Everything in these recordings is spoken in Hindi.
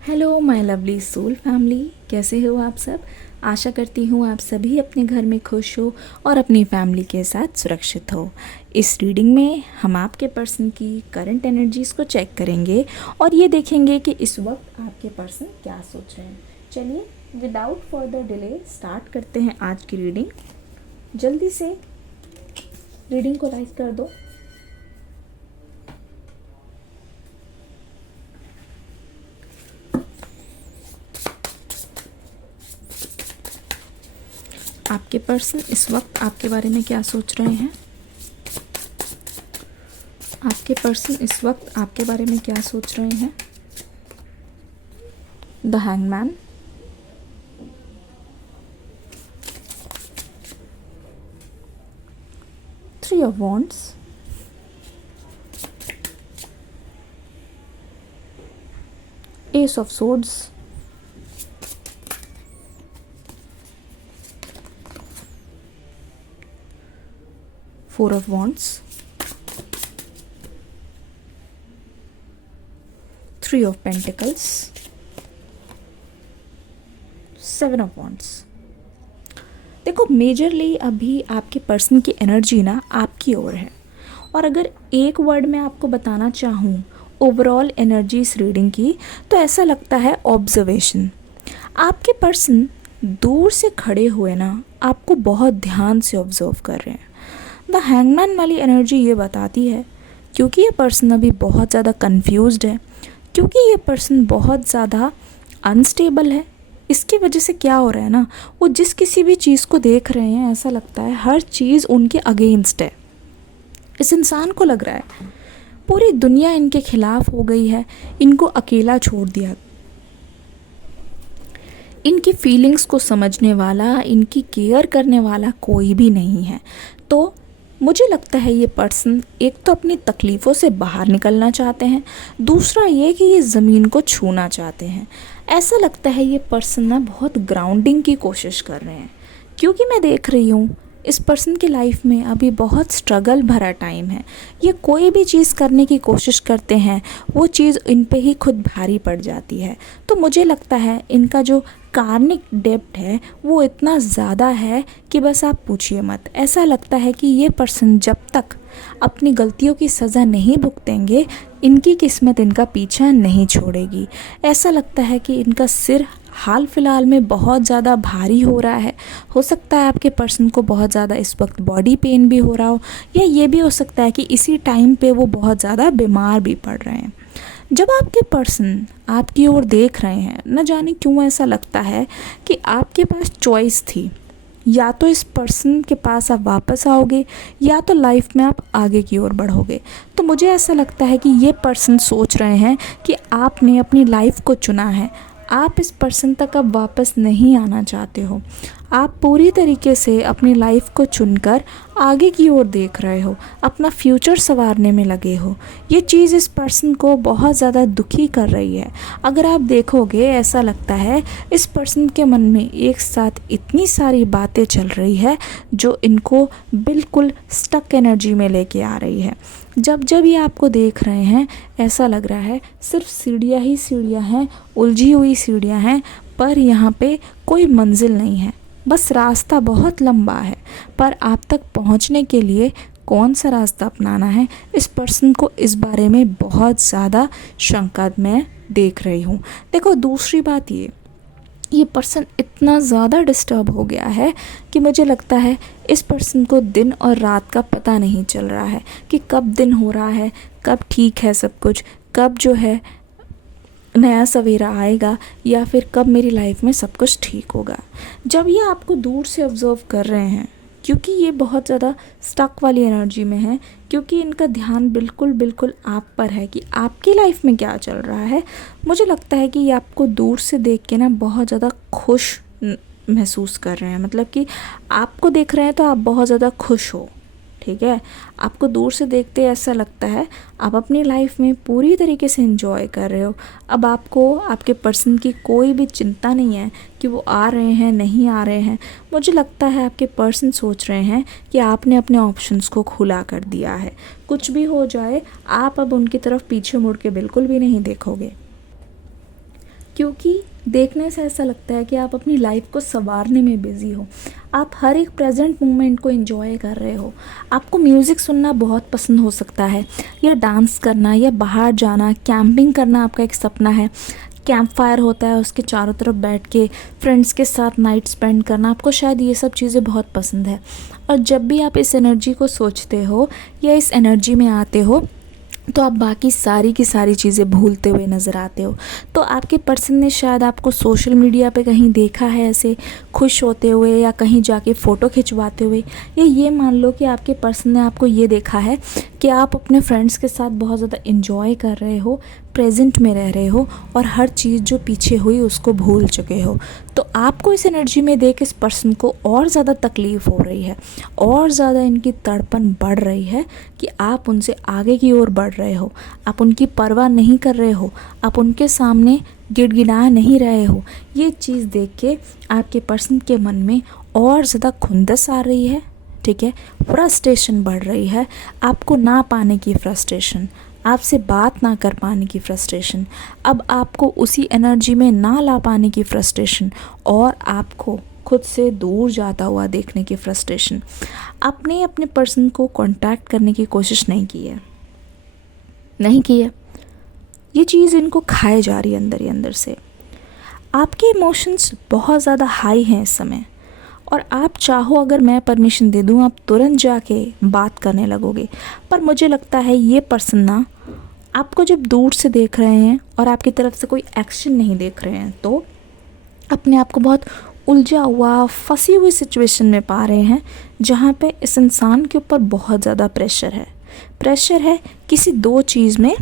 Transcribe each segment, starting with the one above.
Hello my lovely soul family, कैसे हो आप सब। आशा करती हूँ आप सभी अपने घर में खुश हो और अपनी फैमिली के साथ सुरक्षित हो। इस रीडिंग में हम आपके पर्सन की करंट एनर्जीज़ को चेक करेंगे और ये देखेंगे कि इस वक्त आपके पर्सन क्या सोच रहे हैं। चलिए विदाउट फर्दर डिले स्टार्ट करते हैं आज की रीडिंग। जल्दी से रीडिंग को लाइक कर दो। आपके पर्सन इस वक्त आपके बारे में क्या सोच रहे हैं। आपके पर्सन इस वक्त आपके बारे में क्या सोच रहे हैं। The hangman, three of wands, S of swords, four of wands, three of pentacles, seven of wands. देखो मेजरली अभी आपके पर्सन की एनर्जी ना आपकी ओर है, और अगर एक वर्ड में आपको बताना चाहूँ ओवरऑल एनर्जी इस रीडिंग की, तो ऐसा लगता है ऑब्जर्वेशन। आपके पर्सन दूर से खड़े हुए ना आपको बहुत ध्यान से ऑब्जर्व कर रहे हैं। द हैंगमैन वाली एनर्जी ये बताती है क्योंकि ये पर्सन अभी बहुत ज़्यादा कंफ्यूज्ड है, क्योंकि ये पर्सन बहुत ज़्यादा अनस्टेबल है। इसकी वजह से क्या हो रहा है ना, वो जिस किसी भी चीज़ को देख रहे हैं ऐसा लगता है हर चीज़ उनके अगेंस्ट है। इस इंसान को लग रहा है पूरी दुनिया इनके खिलाफ हो गई है, इनको अकेला छोड़ दिया। इनकी फीलिंग्स को समझने वाला, इनकी केयर करने वाला कोई भी नहीं है। तो मुझे लगता है ये पर्सन एक तो अपनी तकलीफ़ों से बाहर निकलना चाहते हैं, दूसरा ये कि ये ज़मीन को छूना चाहते हैं। ऐसा लगता है ये पर्सन ना बहुत ग्राउंडिंग की कोशिश कर रहे हैं, क्योंकि मैं देख रही हूँ इस पर्सन की लाइफ में अभी बहुत स्ट्रगल भरा टाइम है। ये कोई भी चीज़ करने की कोशिश करते हैं वो चीज़ इन पे ही खुद भारी पड़ जाती है। तो मुझे लगता है इनका जो कार्मिक डेब्ट है वो इतना ज़्यादा है कि बस आप पूछिए मत। ऐसा लगता है कि ये पर्सन जब तक अपनी गलतियों की सज़ा नहीं भुगतेंगे इनकी किस्मत इनका पीछा नहीं छोड़ेगी। ऐसा लगता है कि इनका सिर हाल फिलहाल में बहुत ज़्यादा भारी हो रहा है। हो सकता है आपके पर्सन को बहुत ज़्यादा इस वक्त बॉडी पेन भी हो रहा हो, या ये भी हो सकता है कि इसी टाइम पे वो बहुत ज़्यादा बीमार भी पड़ रहे हैं। जब आपके पर्सन आपकी ओर देख रहे हैं, न जाने क्यों ऐसा लगता है कि आपके पास चॉइस थी, या तो इस पर्सन के पास आप वापस आओगे या तो लाइफ में आप आगे की ओर बढ़ोगे। तो मुझे ऐसा लगता है कि ये पर्सन सोच रहे हैं कि आपने अपनी लाइफ को चुना है, आप इस पर्सन तक अब वापस नहीं आना चाहते हो। आप पूरी तरीके से अपनी लाइफ को चुनकर आगे की ओर देख रहे हो, अपना फ्यूचर संवारने में लगे हो। ये चीज़ इस पर्सन को बहुत ज़्यादा दुखी कर रही है। अगर आप देखोगे ऐसा लगता है इस पर्सन के मन में एक साथ इतनी सारी बातें चल रही है जो इनको बिल्कुल स्टक एनर्जी में लेके आ रही है। जब जब ये आपको देख रहे हैं ऐसा लग रहा है सिर्फ सीढ़ियाँ ही सीढ़ियाँ हैं, उलझी हुई सीढ़ियाँ हैं, पर यहाँ पे कोई मंजिल नहीं है। बस रास्ता बहुत लंबा है, पर आप तक पहुँचने के लिए कौन सा रास्ता अपनाना है, इस पर्सन को इस बारे में बहुत ज़्यादा शंका मैं देख रही हूँ। देखो दूसरी बात ये पर्सन इतना ज़्यादा डिस्टर्ब हो गया है कि मुझे लगता है इस पर्सन को दिन और रात का पता नहीं चल रहा है कि कब दिन हो रहा है, कब ठीक है सब कुछ, कब जो है नया सवेरा आएगा, या फिर कब मेरी लाइफ में सब कुछ ठीक होगा। जब ये आपको दूर से ऑब्जर्व कर रहे हैं, क्योंकि ये बहुत ज़्यादा स्टक वाली एनर्जी में है, क्योंकि इनका ध्यान बिल्कुल बिल्कुल आप पर है कि आपकी लाइफ में क्या चल रहा है। मुझे लगता है कि ये आपको दूर से देख के ना बहुत ज़्यादा खुश महसूस कर रहे हैं, मतलब कि आपको देख रहे हैं तो आप बहुत ज़्यादा खुश हो। ठीक है, आपको दूर से देखते ऐसा लगता है आप अपनी लाइफ में पूरी तरीके से एंजॉय कर रहे हो। अब आपको आपके पर्सन की कोई भी चिंता नहीं है कि वो आ रहे हैं नहीं आ रहे हैं। मुझे लगता है आपके पर्सन सोच रहे हैं कि आपने अपने ऑप्शंस को खुला कर दिया है, कुछ भी हो जाए आप अब उनकी तरफ पीछे मुड़ के बिल्कुल भी नहीं देखोगे। क्योंकि देखने से ऐसा लगता है कि आप अपनी लाइफ को संवारने में बिज़ी हो। आप हर एक प्रेजेंट मोमेंट को एंजॉय कर रहे हो। आपको म्यूज़िक सुनना बहुत पसंद हो सकता है, या डांस करना, या बाहर जाना, कैंपिंग करना आपका एक सपना है। कैंप फायर होता है, उसके चारों तरफ बैठ के फ्रेंड्स के साथ नाइट स्पेंड करना, आपको शायद ये सब चीज़ें बहुत पसंद है। और जब भी आप इस एनर्जी को सोचते हो या इस एनर्जी में आते हो, तो आप बाकी सारी की सारी चीज़ें भूलते हुए नज़र आते हो। तो आपके पर्सन ने शायद आपको सोशल मीडिया पे कहीं देखा है ऐसे खुश होते हुए, या कहीं जाके फ़ोटो खिंचवाते हुए, या ये मान लो कि आपके पर्सन ने आपको ये देखा है कि आप अपने फ्रेंड्स के साथ बहुत ज़्यादा इन्जॉय कर रहे हो, प्रेजेंट में रह रहे हो, और हर चीज़ जो पीछे हुई उसको भूल चुके हो। तो आपको इस एनर्जी में देख इस पर्सन को और ज़्यादा तकलीफ़ हो रही है, और ज़्यादा इनकी तड़पन बढ़ रही है कि आप उनसे आगे की ओर बढ़ रहे हो, आप उनकी परवाह नहीं कर रहे हो, आप उनके सामने गिड़गिड़ा नहीं रहे हो। ये चीज़ देख के आपके पर्सन के मन में और ज़्यादा खुंदस आ रही है, ठीक है, फ्रस्ट्रेशन बढ़ रही है, आपको ना पाने की फ्रस्ट्रेशन, आपसे बात ना कर पाने की फ्रस्ट्रेशन, अब आपको उसी एनर्जी में ना ला पाने की फ्रस्ट्रेशन, और आपको खुद से दूर जाता हुआ देखने की फ्रस्ट्रेशन। आपने अपने पर्सन को कांटेक्ट करने की कोशिश नहीं की है। ये चीज़ इनको खाए जा रही है अंदर ही अंदर से। आपके इमोशंस बहुत ज़्यादा हाई हैं इस समय, और आप चाहो अगर मैं परमिशन दे दूँ आप तुरंत जाके बात करने लगोगे। पर मुझे लगता है ये पर्सन ना आपको जब दूर से देख रहे हैं और आपकी तरफ से कोई एक्शन नहीं देख रहे हैं, तो अपने आप को बहुत उलझा हुआ, फंसी हुई सिचुएशन में पा रहे हैं, जहाँ पे इस इंसान के ऊपर बहुत ज़्यादा प्रेशर है किसी दो चीज़ में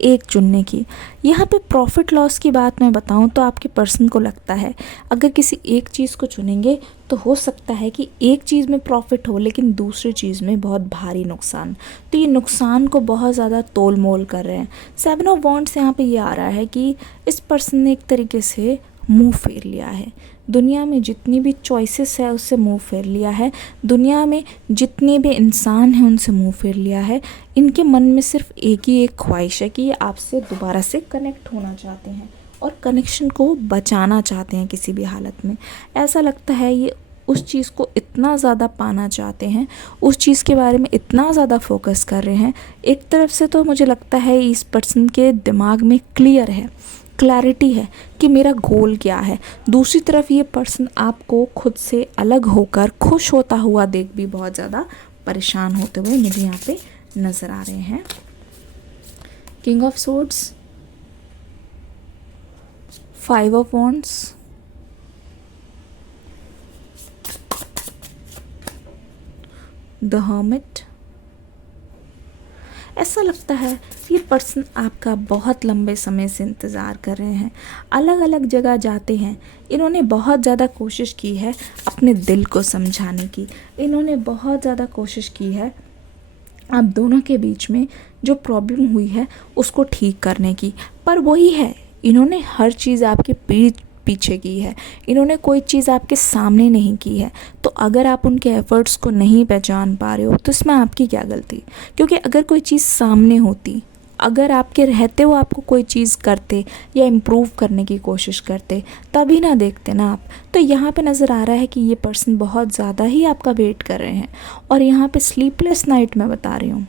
एक चुनने की। यहाँ पे प्रॉफिट लॉस की बात मैं बताऊँ तो आपके पर्सन को लगता है अगर किसी एक चीज़ को चुनेंगे तो हो सकता है कि एक चीज़ में प्रॉफिट हो लेकिन दूसरी चीज़ में बहुत भारी नुकसान। तो ये नुकसान को बहुत ज़्यादा तोल मोल कर रहे हैं। 7 ऑफ वॉन्ड्स यहाँ पे ये आ रहा है कि इस पर्सन ने एक तरीके से मुंह फेर लिया है। दुनिया में जितनी भी चॉइसेस है उससे मुंह फेर लिया है। दुनिया में जितने भी इंसान हैं उनसे मुंह फेर लिया है। इनके मन में सिर्फ एक ही एक ख्वाहिश है कि ये आपसे दोबारा से कनेक्ट होना चाहते हैं और कनेक्शन को बचाना चाहते हैं किसी भी हालत में। ऐसा लगता है ये उस चीज़ को इतना ज़्यादा पाना चाहते हैं, उस चीज़ के बारे में इतना ज़्यादा फोकस कर रहे हैं। एक तरफ से तो मुझे लगता है इस पर्सन के दिमाग में क्लैरिटी है कि मेरा गोल क्या है। दूसरी तरफ ये पर्सन आपको खुद से अलग होकर खुश होता हुआ देख भी बहुत ज़्यादा परेशान होते हुए मुझे यहाँ पे नज़र आ रहे हैं। King of swords, 5 of wands, the hermit. ऐसा लगता है ये पर्सन आपका बहुत लंबे समय से इंतज़ार कर रहे हैं। अलग अलग जगह जाते हैं। इन्होंने बहुत ज़्यादा कोशिश की है अपने दिल को समझाने की। इन्होंने बहुत ज़्यादा कोशिश की है आप दोनों के बीच में जो प्रॉब्लम हुई है उसको ठीक करने की। पर वही है, इन्होंने हर चीज़ आपके पीछे की है। इन्होंने कोई चीज़ आपके सामने नहीं की है। तो अगर आप उनके एफ़र्ट्स को नहीं पहचान पा रहे हो तो इसमें आपकी क्या गलती? क्योंकि अगर कोई चीज़ सामने होती, अगर आपके रहते हो आपको कोई चीज़ करते या इम्प्रूव करने की कोशिश करते, तभी ना देखते ना आप। तो यहाँ पे नज़र आ रहा है कि ये पर्सन बहुत ज़्यादा ही आपका वेट कर रहे हैं। और यहाँ पे स्लीपलेस नाइट मैं बता रही हूँ,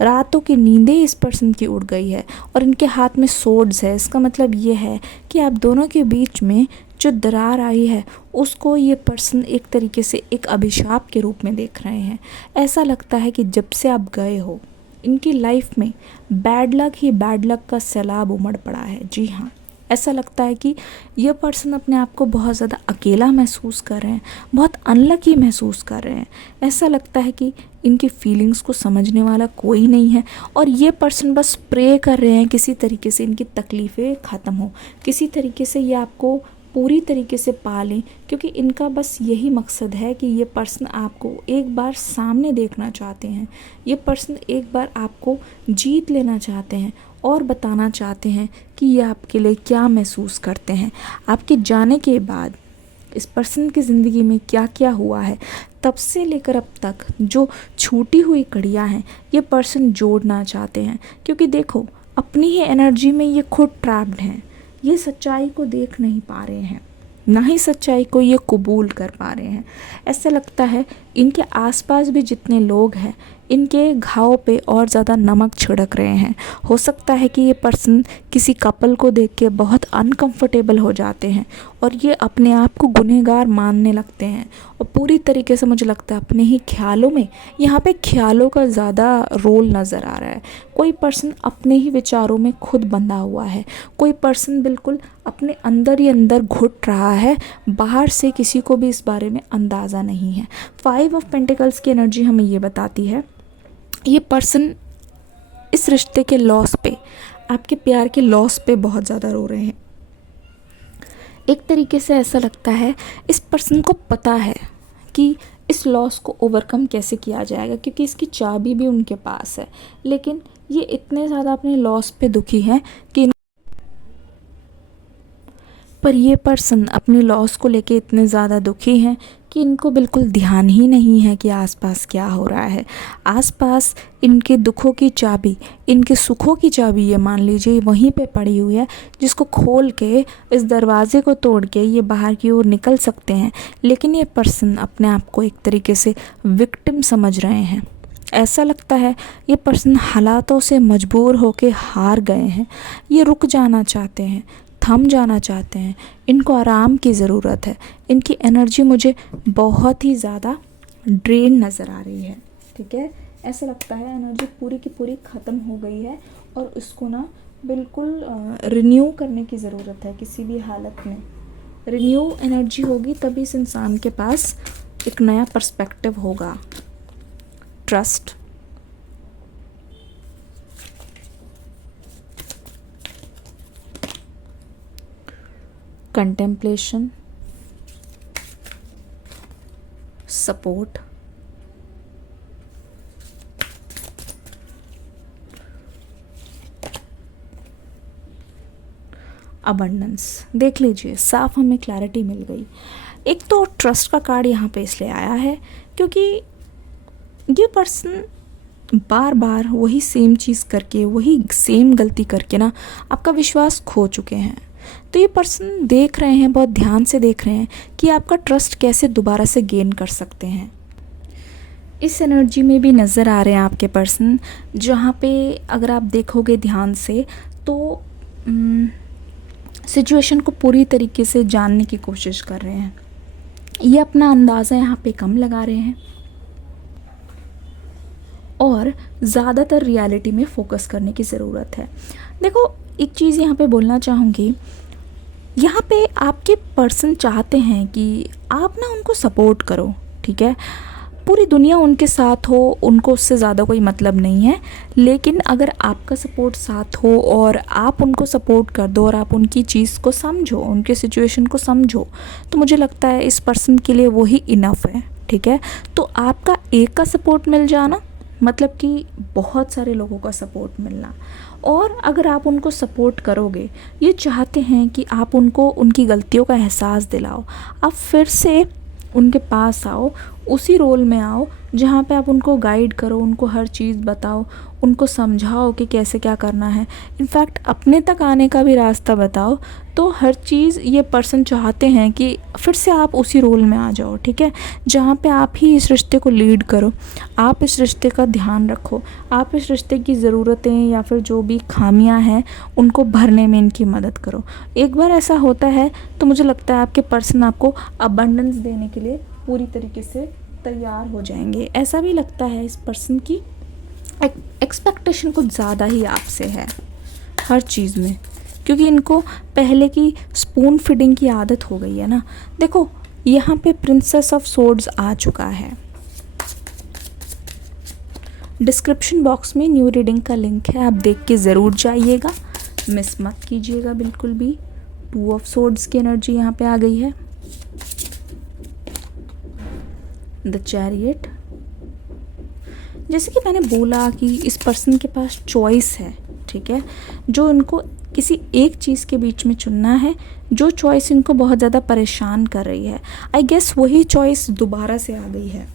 रातों की नींदें इस पर्सन की उड़ गई है और इनके हाथ में सोर्ड्स है। इसका मतलब ये है कि आप दोनों के बीच में जो दरार आई है उसको ये पर्सन एक तरीके से एक अभिशाप के रूप में देख रहे हैं। ऐसा लगता है कि जब से आप गए हो इनकी लाइफ में बैड लक ही बैड लक का सैलाब उमड़ पड़ा है। जी हाँ, ऐसा लगता है कि ये पर्सन अपने आप को बहुत ज़्यादा अकेला महसूस कर रहे हैं, बहुत अनलकी महसूस कर रहे हैं। ऐसा लगता है कि इनकी फीलिंग्स को समझने वाला कोई नहीं है और ये पर्सन बस प्रे कर रहे हैं किसी तरीके से इनकी तकलीफ़ें ख़त्म हो, किसी तरीके से ये आपको पूरी तरीके से पा लें। क्योंकि इनका बस यही मकसद है कि ये पर्सन आपको एक बार सामने देखना चाहते हैं। ये पर्सन एक बार आपको जीत लेना चाहते हैं और बताना चाहते हैं कि ये आपके लिए क्या महसूस करते हैं। आपके जाने के बाद इस पर्सन की ज़िंदगी में क्या क्या हुआ है, तब से लेकर अब तक जो छूटी हुई कड़ियाँ हैं ये पर्सन जोड़ना चाहते हैं। क्योंकि देखो, अपनी ही एनर्जी में ये खुद ट्रैप्ड हैं। ये सच्चाई को देख नहीं पा रहे हैं, ना ही सच्चाई को ये कबूल कर पा रहे हैं। ऐसा लगता है इनके आसपास भी जितने लोग हैं इनके घाव पे और ज़्यादा नमक छिड़क रहे हैं। हो सकता है कि ये पर्सन किसी कपल को देख के बहुत अनकंफर्टेबल हो जाते हैं और ये अपने आप को गुनहगार मानने लगते हैं और पूरी तरीके से मुझे लगता है अपने ही ख्यालों में, यहाँ पे ख्यालों का ज़्यादा रोल नज़र आ रहा है। कोई पर्सन अपने ही विचारों में खुद बंधा हुआ है, कोई पर्सन बिल्कुल अपने अंदर ही अंदर घुट रहा है, बाहर से किसी को भी इस बारे में अंदाज़ा नहीं है। 5 ऑफ पेंटिकल्स की एनर्जी हमें ये बताती है ये पर्सन इस रिश्ते के लॉस पे, आपके प्यार के लॉस पे बहुत ज़्यादा रो रहे हैं। एक तरीके से ऐसा लगता है इस पर्सन को पता है कि इस लॉस को ओवरकम कैसे किया जाएगा, क्योंकि इसकी चाबी भी उनके पास है, लेकिन ये इतने ज़्यादा अपने लॉस पे दुखी हैं कि पर ये पर्सन अपनी लॉस को लेके इतने ज़्यादा दुखी हैं कि इनको बिल्कुल ध्यान ही नहीं है कि आसपास क्या हो रहा है। आसपास इनके दुखों की चाबी, इनके सुखों की चाबी ये मान लीजिए वहीं पे पड़ी हुई है, जिसको खोल के इस दरवाजे को तोड़ के ये बाहर की ओर निकल सकते हैं, लेकिन ये पर्सन अपने आप को एक तरीके से विक्टिम समझ रहे हैं। ऐसा लगता है ये पर्सन हालातों से मजबूर होके हार गए हैं, ये रुक जाना चाहते हैं, थम जाना चाहते हैं, इनको आराम की ज़रूरत है। इनकी एनर्जी मुझे बहुत ही ज़्यादा ड्रेन नज़र आ रही है, ठीक है। ऐसा लगता है एनर्जी पूरी की पूरी ख़त्म हो गई है और इसको ना बिल्कुल रिन्यू करने की ज़रूरत है। किसी भी हालत में रिन्यू एनर्जी होगी तभी इस इंसान के पास एक नया पर्सपेक्टिव होगा। Trust, contemplation, support, abundance. देख लीजिए साफ हमें क्लैरिटी मिल गई। एक तो ट्रस्ट का कार्ड यहाँ पे इसलिए आया है क्योंकि ये पर्सन बार बार वही सेम चीज़ करके, वही सेम गलती करके ना आपका विश्वास खो चुके हैं। तो ये पर्सन देख रहे हैं, बहुत ध्यान से देख रहे हैं कि आपका ट्रस्ट कैसे दोबारा से गेन कर सकते हैं। इस एनर्जी में भी नज़र आ रहे हैं आपके पर्सन, जहाँ पे अगर आप देखोगे ध्यान से तो सिचुएशन को पूरी तरीके से जानने की कोशिश कर रहे हैं। ये अपना अंदाज़ा यहाँ पे कम लगा रहे हैं और ज़्यादातर रियलिटी में फोकस करने की ज़रूरत है। देखो एक चीज़ यहाँ पे बोलना चाहूँगी, यहाँ पे आपके पर्सन चाहते हैं कि आप ना उनको सपोर्ट करो, ठीक है। पूरी दुनिया उनके साथ हो, उनको उससे ज़्यादा कोई मतलब नहीं है, लेकिन अगर आपका सपोर्ट साथ हो और आप उनको सपोर्ट कर दो और आप उनकी चीज़ को समझो, उनके सिचुएशन को समझो, तो मुझे लगता है इस पर्सन के लिए वही इनफ है, ठीक है। तो आपका एक का सपोर्ट मिल जाना मतलब कि बहुत सारे लोगों का सपोर्ट मिलना, और अगर आप उनको सपोर्ट करोगे, ये चाहते हैं कि आप उनको उनकी गलतियों का एहसास दिलाओ, आप फिर से उनके पास आओ, उसी रोल में आओ जहाँ पे आप उनको गाइड करो, उनको हर चीज़ बताओ, उनको समझाओ कि कैसे क्या करना है, इनफैक्ट अपने तक आने का भी रास्ता बताओ। तो हर चीज़ ये पर्सन चाहते हैं कि फिर से आप उसी रोल में आ जाओ, ठीक है, जहाँ पे आप ही इस रिश्ते को लीड करो, आप इस रिश्ते का ध्यान रखो, आप इस रिश्ते की ज़रूरतें या फिर जो भी खामियां हैं उनको भरने में इनकी मदद करो। एक बार ऐसा होता है तो मुझे लगता है आपके पर्सन आपको अबंडेंस देने के लिए पूरी तरीके से तैयार हो जाएंगे। ऐसा भी लगता है इस पर्सन की एक्सपेक्टेशन कुछ ज़्यादा ही आपसे है हर चीज़ में, क्योंकि इनको पहले की स्पून फीडिंग की आदत हो गई है ना। देखो यहाँ पे प्रिंसेस ऑफ सोर्ड्स आ चुका है। डिस्क्रिप्शन बॉक्स में न्यू रीडिंग का लिंक है, आप देख के ज़रूर जाइएगा, मिस मत कीजिएगा बिल्कुल भी। 2 ऑफ सोर्ड्स की एनर्जी यहाँ पे आ गई है। द चैरियट, जैसे कि मैंने बोला कि इस पर्सन के पास चॉइस है, ठीक है, जो इनको किसी एक चीज़ के बीच में चुनना है, जो चॉइस इनको बहुत ज़्यादा परेशान कर रही है। आई गेस वही चॉइस दोबारा से आ गई है,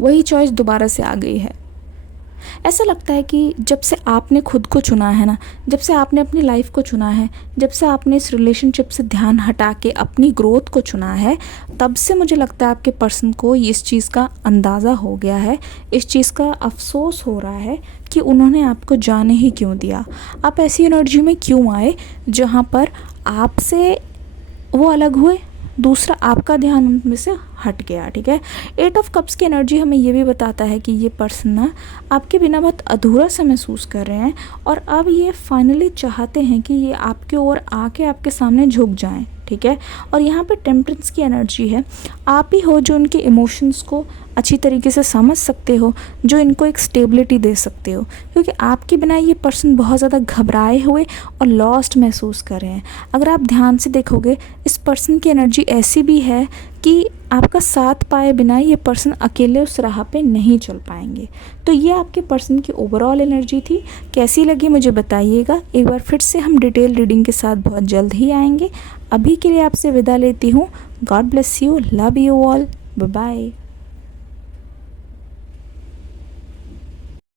वही चॉइस दोबारा से आ गई है। ऐसा लगता है कि जब से आपने खुद को चुना है ना, जब से आपने अपनी लाइफ को चुना है, जब से आपने इस रिलेशनशिप से ध्यान हटा के अपनी ग्रोथ को चुना है, तब से मुझे लगता है आपके पर्सन को इस चीज़ का अंदाज़ा हो गया है, इस चीज़ का अफसोस हो रहा है कि उन्होंने आपको जाने ही क्यों दिया। आप ऐसी एनर्जी में क्यों आए जहाँ पर आपसे वो अलग हुए, दूसरा आपका ध्यान उनमें से हट गया। ठीक है, 8 ऑफ कप्स की एनर्जी हमें ये भी बताता है कि ये पर्सन ना आपके बिना बहुत अधूरा सा महसूस कर रहे हैं और अब ये फाइनली चाहते हैं कि ये आपके ओर आके आपके सामने झुक जाएं। ठीक है, और यहाँ पे टेम्परेंस की एनर्जी है। आप ही हो जो उनके इमोशंस को अच्छी तरीके से समझ सकते हो, जो इनको एक स्टेबिलिटी दे सकते हो, क्योंकि आपके बिना ये पर्सन बहुत ज़्यादा घबराए हुए और लॉस्ट महसूस कर रहे हैं। अगर आप ध्यान से देखोगे, इस पर्सन की एनर्जी ऐसी भी है कि आपका साथ पाए बिना ये पर्सन अकेले उस राह पे नहीं चल पाएंगे। तो ये आपके पर्सन की ओवरऑल एनर्जी थी। कैसी लगी मुझे बताइएगा। एक बार फिर से हम डिटेल रीडिंग के साथ बहुत जल्द ही आएंगे। अभी के लिए आपसे विदा लेती हूँ। God bless you, love you all, bye bye.